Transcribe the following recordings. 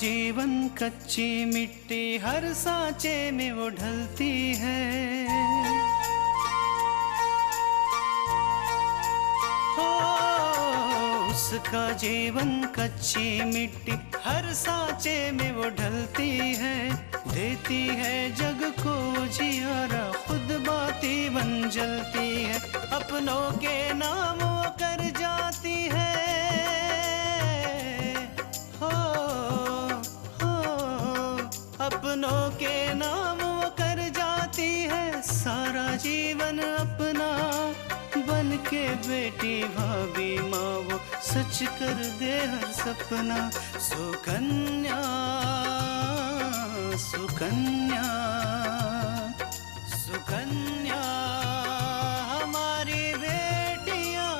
जीवन कच्ची मिट्टी हर सांचे में वो ढलती है। हो उसका जीवन कच्ची मिट्टी हर सांचे में वो ढलती है। देती है जग को जियारा खुद बाती बन जलती है। अपनों के नाम वो कर जाती है। अपनों के नाम वो कर जाती है। सारा जीवन अपना बन के बेटी भाभी माँ वो सच कर दे हर सपना। सुकन्या सुकन्या सुकन्या हमारी बेटियाँ।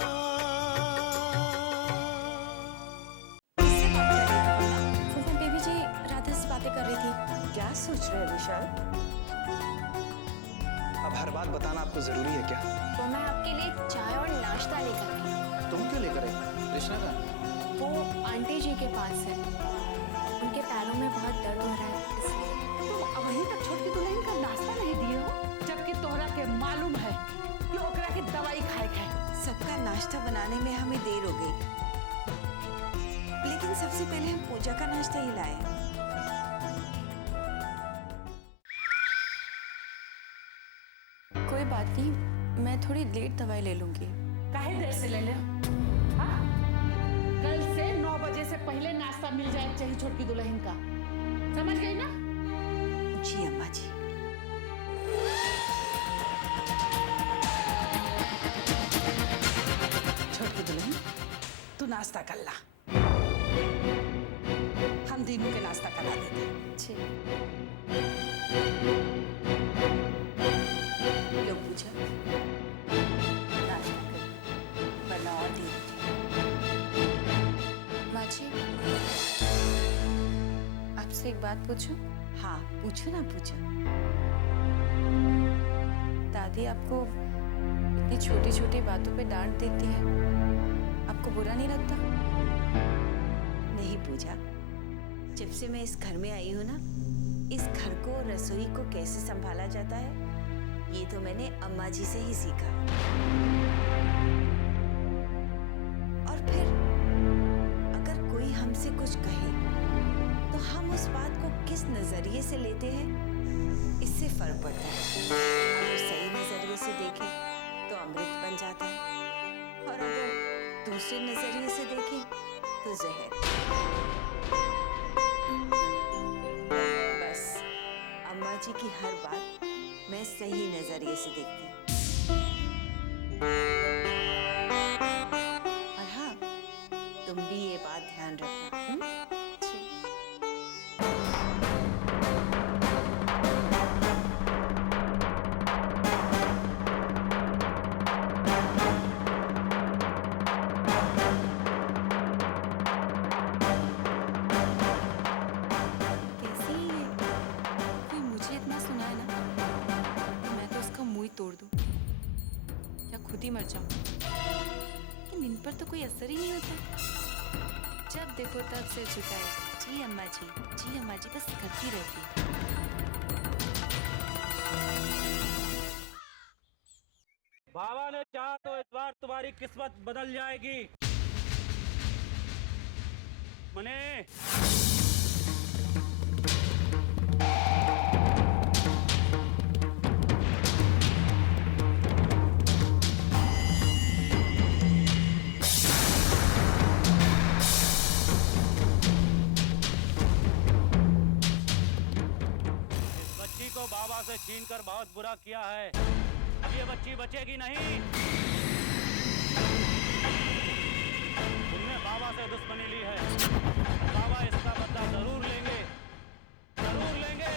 बेबी जी राधा से बातें कर रही थी। क्या सोच रहे हैं विशाल? अब हर बात बताना आपको जरूरी है क्या? तो मैं आपके लिए चाय और नाश्ता लेकर आई। तुम क्यों लेकर आई? कृष्णा का वो आंटी जी के पास है, उनके पैरों में बहुत दर्द हो रहा है इसलिए। तुम अभी तक छोटकी दुल्हन का नाश्ता नहीं दिए हो, जबकि तोहरा के मालूम है कि ओकरा की दवाई खाए है। सबका नाश्ता बनाने में हमें देर हो गई, लेकिन सबसे पहले हम पूजा का नाश्ता ही लाए। कोई बात नहीं, मैं थोड़ी लेट दवाई ले लूंगी। काहे देर से ले ले? हाँ? कल से 9 बजे से पहले नाश्ता मिल जाए चाहिए छोटकी दुल्हन का, समझ गई ना? जी अम्मा जी। छोटकी दुल्हन तू नाश्ता कर ला, हम तीनों के नाश्ता करा देते। जी लो पूजा, नाश्ता कर, वरना और देर हो जाएगी। माँ जी, आपसे एक बात पूछूं? हाँ पूछो ना, पूछो। दादी आपको इतनी छोटी छोटी बातों पे डांट देती है, आपको बुरा नहीं लगता? नहीं पूजा, जब से मैं इस घर में आई हूँ ना, इस घर को, रसोई को कैसे संभाला जाता है ये तो मैंने अम्मा जी से ही सीखा। और फिर अगर कोई हमसे कुछ कहे तो हम उस बात को किस नजरिए से लेते हैं इससे फर्क पड़ता है। अगर सही नजरिए से देखें तो अमृत बन जाता है, और अगर दूसरे नजरिए से देखें तो जहर। बस अम्मा जी की हर बात मैं सही नजरिए से देखती हूँ। और हाँ, तुम भी ये बात ध्यान रखना। कैसी है ये? कोई मुझे इतना सुनाए ना तो मैं तो उसका मुंह ही तोड़ दूं या खुद ही मर जाऊं। लेकिन इन पर तो कोई असर ही नहीं होता। जब देखो तब सिर झुकाए, जी अम्मा जी, जी अम्मा जी, बस करती रहती। बाबा ने चाहा तो इस बार तुम्हारी किस्मत बदल जाएगी। मने इस बच्ची को बाबा से छीनकर बहुत बुरा किया है। अब ये बच्ची बचेगी नहीं। तुमने बाबा से दुश्मनी ली है, बाबा इसका बदला जरूर लेंगे, जरूर लेंगे।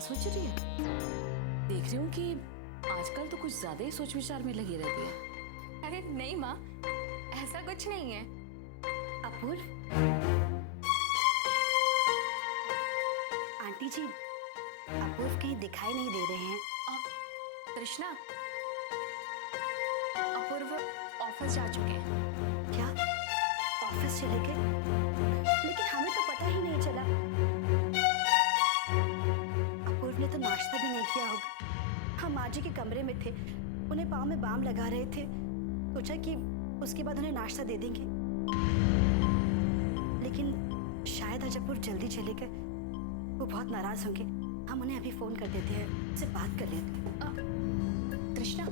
सोच रही है? देख रही हूँ कि आजकल तो कुछ ज्यादा ही सोच विचार में लगी रहती है। अरे नहीं माँ, ऐसा कुछ नहीं है। अपूर्व, आंटी जी, अपूर्व कहीं दिखाई नहीं दे रहे हैं। कृष्णा, अपूर्व ऑफिस जा चुके हैं। क्या ऑफिस चले गए? लेकिन हमें तो पता ही नहीं चला। अपूर्व ने तो नाश्ता भी नहीं किया होगा। हम माँ जी के कमरे में थे, उन्हें पाँव में बाम लगा रहे थे, सोचा कि उसके बाद उन्हें नाश्ता दे देंगे। लेकिन शायद आज अपूर्व जल्दी चले गए, वो बहुत नाराज होंगे। हम उन्हें अभी फोन कर देते हैं, उनसे बात कर लेते हैं। कृष्णा,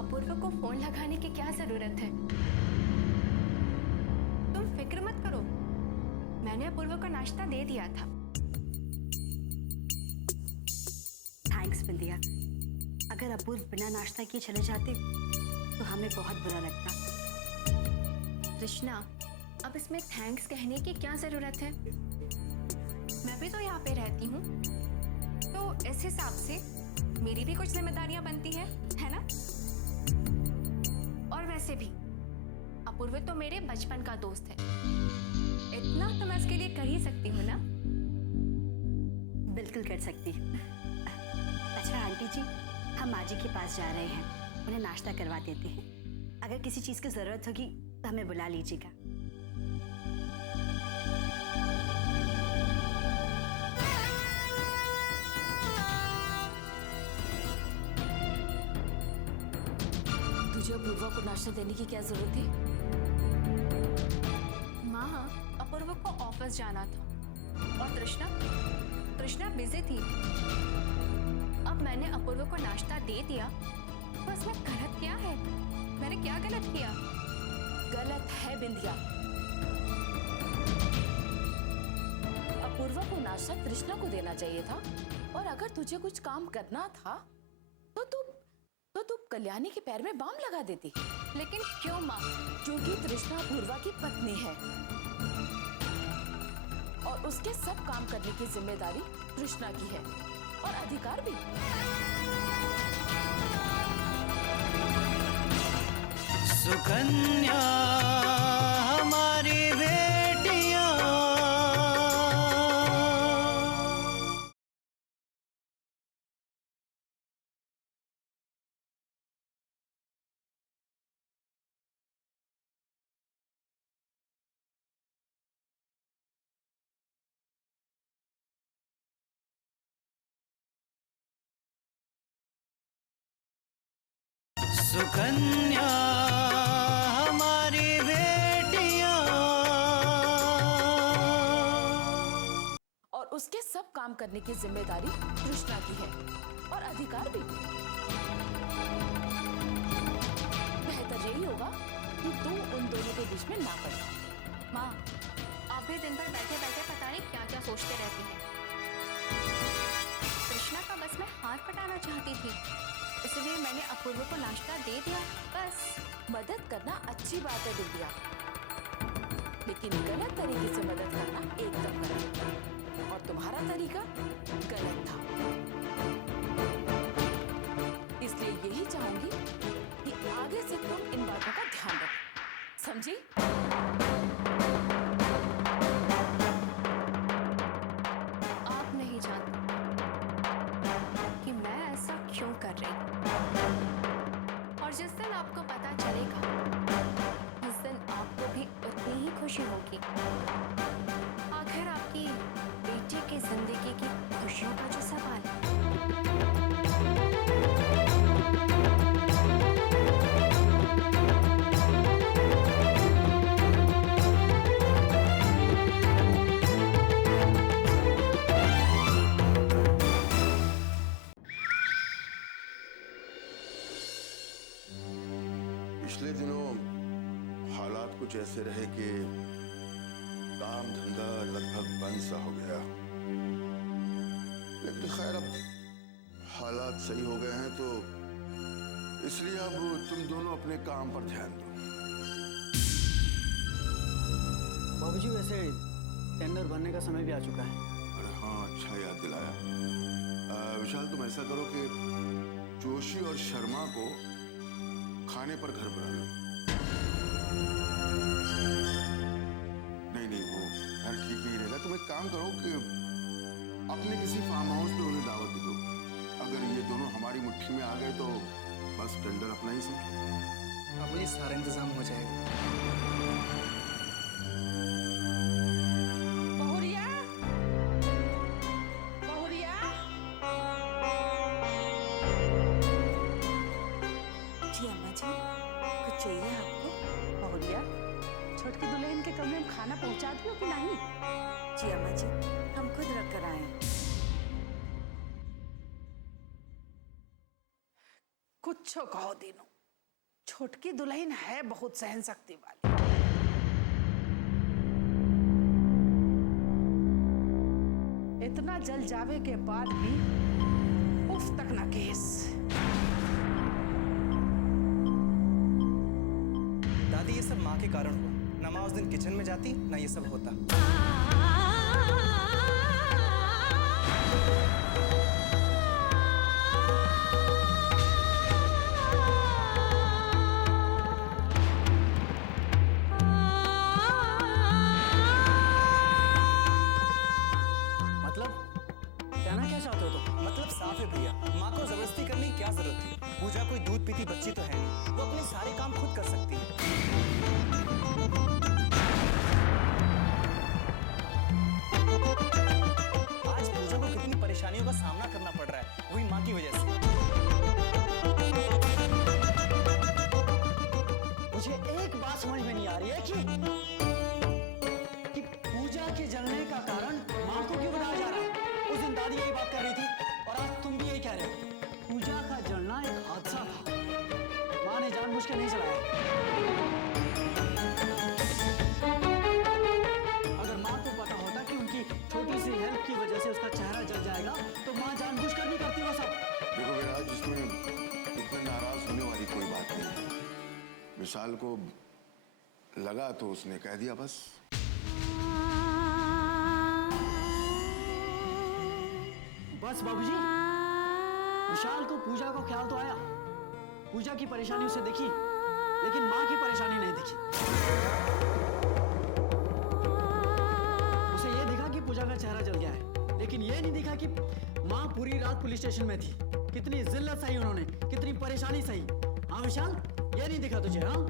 अपूर्व को फोन लगाने की क्या जरूरत है? तुम फिक्र मत करो, मैंने अपूर्व को नाश्ता दे दिया था। थैंक्स बिंदिया। अगर अपूर्व बिना नाश्ता किए चले जाते तो हमें बहुत बुरा लगता। कृष्णा, अब इसमें थैंक्स कहने की क्या जरूरत है? मैं भी तो यहाँ पे रहती हूँ, तो इस हिसाब से मेरी भी कुछ जिम्मेदारियां बनती है ना? और वैसे भी अपूर्व तो मेरे बचपन का दोस्त है, इतना तो मैं उसके लिए कर ही सकती हूँ ना? बिल्कुल कर सकती। अच्छा आंटी जी, हम माँ जी के पास जा रहे हैं, उन्हें नाश्ता करवा देते हैं। अगर किसी चीज की जरूरत होगी तो हमें बुला लीजिएगा। तुझे अपूर्वा को नाश्ता देने की क्या जरूरत थी? माँ, अपूर्व को ऑफिस जाना था और कृष्णा बिजी थी। अब मैंने अपूर्व को नाश्ता दे दिया, तो इसमें गलत क्या है? मैंने क्या गलत किया? गलत है बिंदिया। अपूर्वा को नाश्ता कृष्णा को देना चाहिए था, और अगर तुझे कुछ काम करना था तो तू कल्याणी के पैर में बाम लगा देती। लेकिन क्यों माँ? क्योंकि कृष्णा अपूर्वा की पत्नी है और उसके सब काम करने की जिम्मेदारी कृष्णा की है, और अधिकार भी। सुकन्या हमारी बेटियां, सुकन्या हमारी बेटियां, और उसके सब काम करने की जिम्मेदारी कृष्णा की है, और अधिकार भी। बेहतर यही होगा कि तू उन दोनों के बीच में ना पड़े। माँ, आप भी दिन भर बैठे बैठे पता नहीं क्या क्या सोचते रहती हैं। कृष्णा का बस मैं हाथ पटाना चाहती थी, इसलिए मैंने अपूर्व को नाश्ता दे दिया, बस। मदद करना अच्छी बात है बिंदिया, लेकिन गलत तरीके से मदद करना एकदम गलत, और तुम्हारा तरीका गलत था। इसलिए यही चाहूंगी कि आगे से तुम इन बातों का ध्यान रखो, समझी? आप नहीं जानते कि मैं ऐसा क्यों कर रही हूँ, और जिस दिन आपको पता चलेगा, उस दिन आपको भी उतनी ही खुशी होगी। आखिर आपकी बेटी की जिंदगी की खुशियों का जो सवाल है। पिछले दिनों हालात कुछ ऐसे रहे कि काम धंधा लगभग बंद सा हो गया, लेकिन खैर अब हालात सही हो गए हैं, तो इसलिए अब तुम दोनों अपने काम पर ध्यान दो। बाबूजी, वैसे टेंडर भरने का समय भी आ चुका है। अरे हाँ, अच्छा याद दिलाया। विशाल, तुम ऐसा करो कि जोशी और शर्मा को खाने पर घर बुला लो। नहीं, वो यार ठीक नहीं रहेगा। तुम एक काम करो कि अपने किसी फार्म हाउस पे उन्हें दावत दे दो। अगर ये दोनों हमारी मुट्ठी में आ गए तो बस टेंडर अपना ही समझो। बाबू जी, सारा इंतजाम हो जाएगा। बहुरिया, बहुरिया। जी अम्मा जी, कुछ चाहिए आपको? बहुरिया, छोटकी दुल्हन के कमरे में खाना पहुंचा दियो कि नहीं? जी अम्मा जी, हम खुद रख कर आए हैं। कुछ कहो दीनू, छोटकी दुल्हन है बहुत सहन शक्ति वाली। इतना जल जावे के बाद भी उफ तक ना केस। दादी, ये सब माँ के कारण हुआ। ना माँ उस दिन किचन में जाती, ना ये सब होता। कहना क्या चाहते हो तुम? मतलब साफ है भैया, माँ को जबरदस्ती करने की क्या जरूरत थी? पूजा कोई दूध पीती बच्ची तो है नहीं, वो अपने सारे काम खुद कर सकती है। आज पूजा को कितनी परेशानियों का सामना करना पड़ रहा है, वही माँ की वजह से। मुझे एक बात समझ में नहीं आ रही है कि पूजा के जलने का कारण माँ को क्यों बताया जा रहा है? उस दिन दादी यही बात कर रही थी और आज तुम भी यही कह रहे हो। पूजा का जलना एक हादसा था, माँ ने जानबूझ के नहीं जलाया। अगर माँ को पता होता कि उनकी छोटी सी हेल्प की वजह से उसका चेहरा जल जाएगा तो माँ जानबूझ कर नहीं करती वो सब। देखो विराज, इसमें इतने नाराज होने वाली कोई बात नहीं है। विशाल को लगा तो उसने कह दिया बस। बस बाबूजी, विशाल को पूजा का ख्याल तो आया, पूजा की परेशानी उसे दिखी, लेकिन माँ की परेशानी नहीं दिखी। उसे ये दिखा कि पूजा का चेहरा जल गया है, लेकिन ये नहीं दिखा कि माँ पूरी रात पुलिस स्टेशन में थी, कितनी जिल्लत सही उन्होंने, कितनी परेशानी सही। हाँ विशाल, ये नहीं दिखा तुझे? हाँ,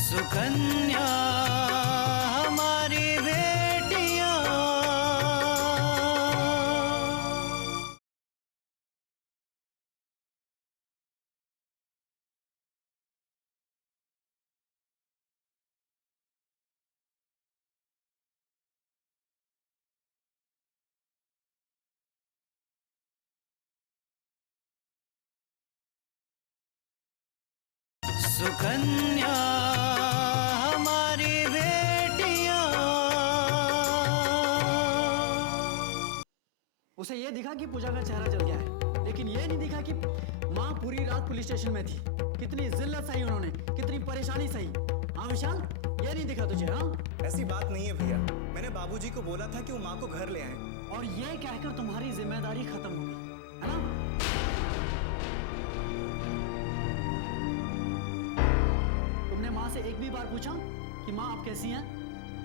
सुकन्या हमारी बेटियां, सुकन्या हमारी बेटियां। उसे ये दिखा कि पूजा का चेहरा जल गया है, लेकिन ये नहीं दिखा कि माँ पूरी रात पुलिस स्टेशन में थी, कितनी जिल्लत सही उन्होंने, कितनी परेशानी सही। हाँ विशाल, ये नहीं दिखा तुझे? हाँ, ऐसी बात नहीं है भैया, मैंने बाबूजी को बोला था कि वो माँ को घर ले आए, और ये कहकर तुम्हारी जिम्मेदारी खत्म हो गई, है ना? तुमने माँ से एक भी बार पूछा कि माँ आप कैसी हैं?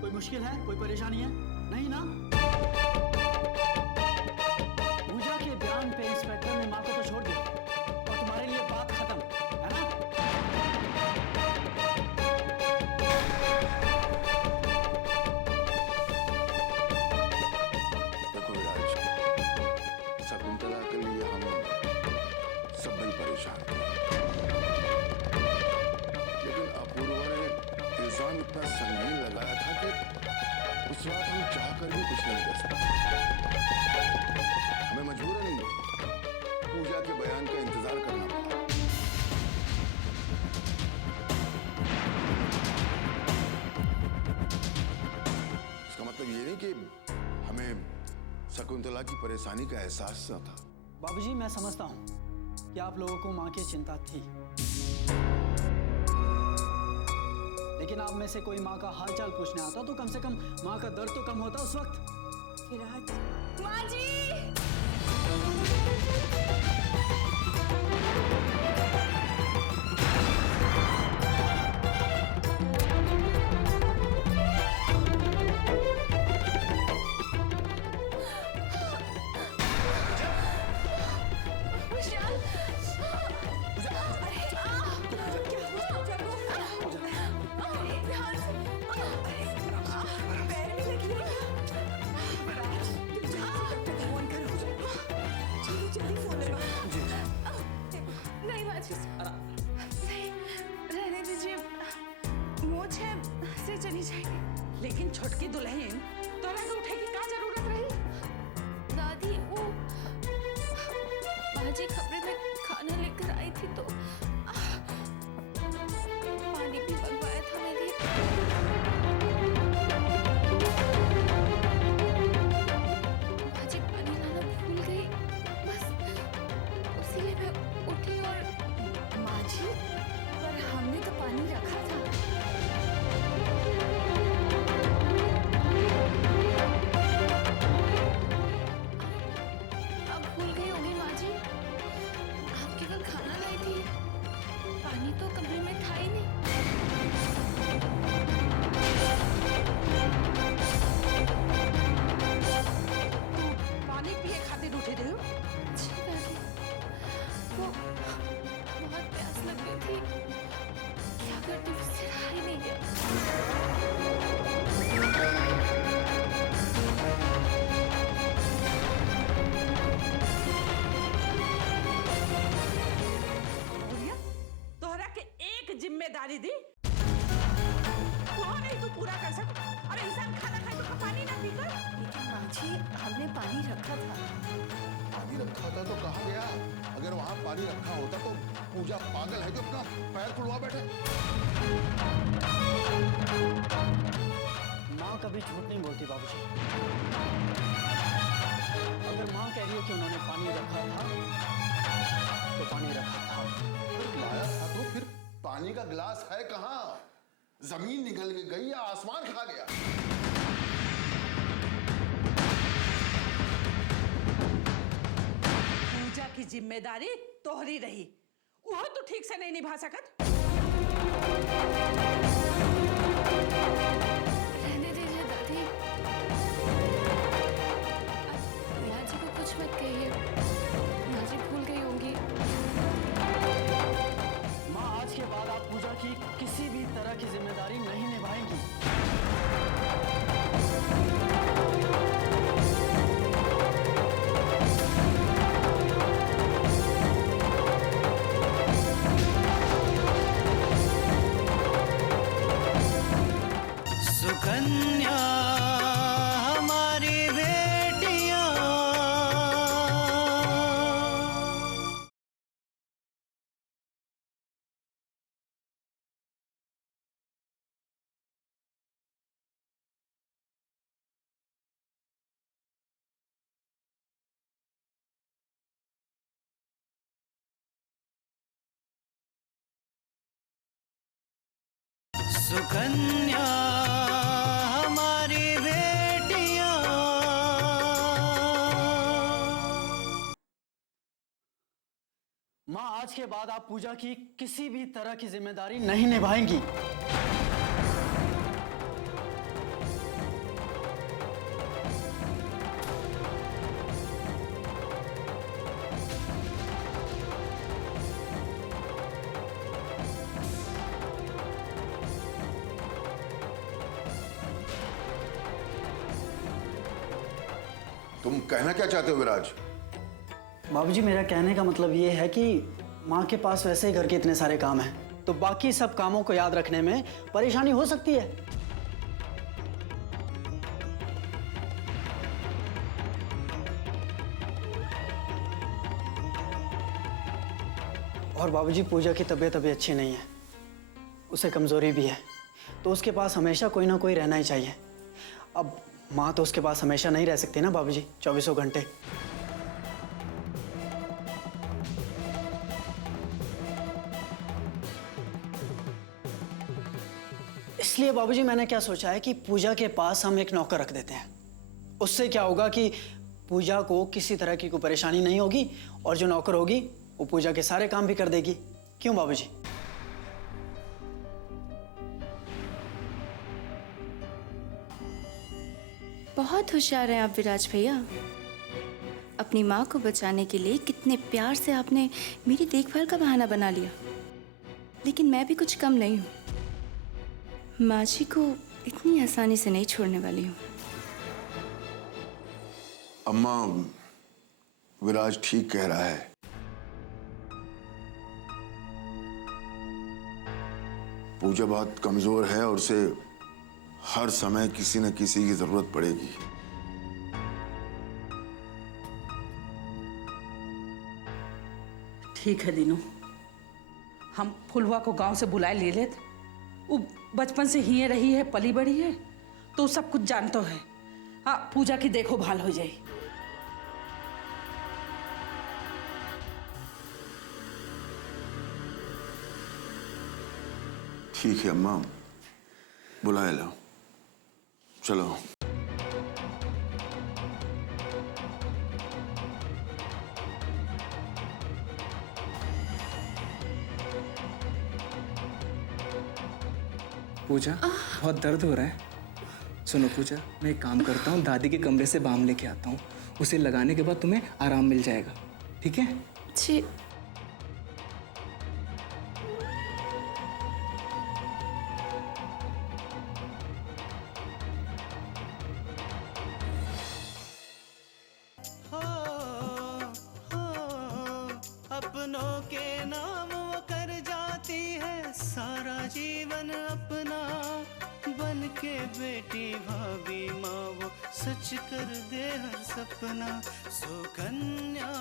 कोई मुश्किल है, कोई परेशानी है? नहीं ना? पूजा के बयान पे इंस्पेक्टर ने माँ को तो छोड़ दिया और तुम्हारे लिए बात खत्म, है ना? देखो विराज, शकुंतला के लिए हम सब भी परेशान थे, लेकिन अपूर्वा ने इल्जाम इतना संगीन लगाया था कि उस रात हम चाह कर भी कुछ नहीं कर सकते। हमें मजबूरन पूजा के बयान का इंतजार करना पड़ा। इसका मतलब ये नहीं कि हमें शकुंतला की परेशानी का एहसास न था। बाबूजी, मैं समझता हूँ कि आप लोगों को माँ की चिंता थी, लेकिन आप में से कोई माँ का हालचाल पूछने आता तो कम से कम माँ का दर्द तो कम होता उस वक्त। विराज, माँ जी। नहीं बाजी, नहीं, रहने दीजिए, मोच है, से चली जाएगी। लेकिन छोटकी दुल्हन तोरा के उठे की का जरूरत रही? दादी वो बाजी कमरे में खाना लेकर आई थी तो पानी भी मंगवाया था मेरे लिए। बाजी पानी लाना भूल गई, बस उसी लिए मैं उठी और माँ जी, पर हमने तो पानी रखा था। अब भूल गई होगी माँ जी, आप केवल खाना लाई थी, पानी तो कमरे में था ही नहीं। पानी पिए खातिर उठे रही हो? जी दादी, वो बहुत प्यास लग रही थी, क्या करती मुझसे रहा ही नहीं गया। भैया, तोहरा के एक जिम्मेदारी दी, वो नहीं तू पूरा कर सक। अरे इंसान खाना खाए तो पानी ना पीकर। लेकिन माँ जी, हमने पानी रखा था। पानी रखा था तो कहाँ गया? अगर वहाँ पानी रखा होता तो पूजा पागल है जो अपना पैर खुलवा बैठे। माँ कभी झूठ नहीं बोलती बाबूजी। अगर माँ कह रही है कि उन्होंने पानी रखा था तो पानी रखा था। लाया था तो फिर पानी का गिलास है कहाँ? जमीन निकल के गई या आसमान खा गया? पूजा की जिम्मेदारी तोहरी रही, वो तो ठीक से नहीं निभा सकत। रहने दीजिए दादी, माँ जी को कुछ मत कहिए, माँ जी भूल गई होंगी। माँ आज के बाद आप पूजा की किसी भी तरह की जिम्मेदारी नहीं निभाएंगी। सुकन्या हमारी बेटियां, सुकन्या हमारी बेटियां। माँ आज के बाद आप पूजा की किसी भी तरह की जिम्मेदारी नहीं निभाएंगी। तुम कहना क्या चाहते हो विराज? बाबूजी मेरा कहने का मतलब ये है कि माँ के पास वैसे ही घर के इतने सारे काम हैं, तो बाकी सब कामों को याद रखने में परेशानी हो सकती है। और बाबूजी पूजा की तबीयत अभी अच्छी नहीं है, उसे कमजोरी भी है, तो उसके पास हमेशा कोई ना कोई रहना ही चाहिए। अब माँ तो उसके पास हमेशा नहीं रह सकती ना बाबूजी, 24 घंटे। इसलिए बाबूजी मैंने क्या सोचा है कि पूजा के पास हम एक नौकर रख देते हैं। उससे क्या होगा कि पूजा को किसी तरह की कोई परेशानी नहीं होगी और जो नौकर होगी वो पूजा के सारे काम भी कर देगी। क्यों बाबूजी? बहुत होशियार हैं आप विराज भैया। अपनी माँ को बचाने के लिए कितने प्यार से आपने मेरी देखभाल का बहाना बना लिया। लेकिन मैं भी कुछ कम नहीं हूँ। माँ जी को इतनी आसानी से नहीं छोड़ने वाली हूँ। अम्मा, विराज ठीक कह रहा है। पूजा बहुत कमजोर है और उसे हर समय किसी न किसी की जरूरत पड़ेगी। ठीक है दीनू, हम फुलवा को गांव से बुलाए ले लेते। वो बचपन से ही रही है, पली बड़ी है, तो सब कुछ जानता है। हाँ, पूजा की देखो भाल हो जाए। ठीक है अम्मा, बुलाए लो। चलो। पूजा, बहुत दर्द हो रहा है। सुनो पूजा, मैं एक काम करता हूँ, दादी के कमरे से बाम लेके आता हूँ। उसे लगाने के बाद तुम्हें आराम मिल जाएगा, ठीक है? जी। अपनों के नाम वो कर जाती है सारा जीवन अपना। बन के बेटी भाभी माँ वो सच कर दे हर सपना। सुकन्या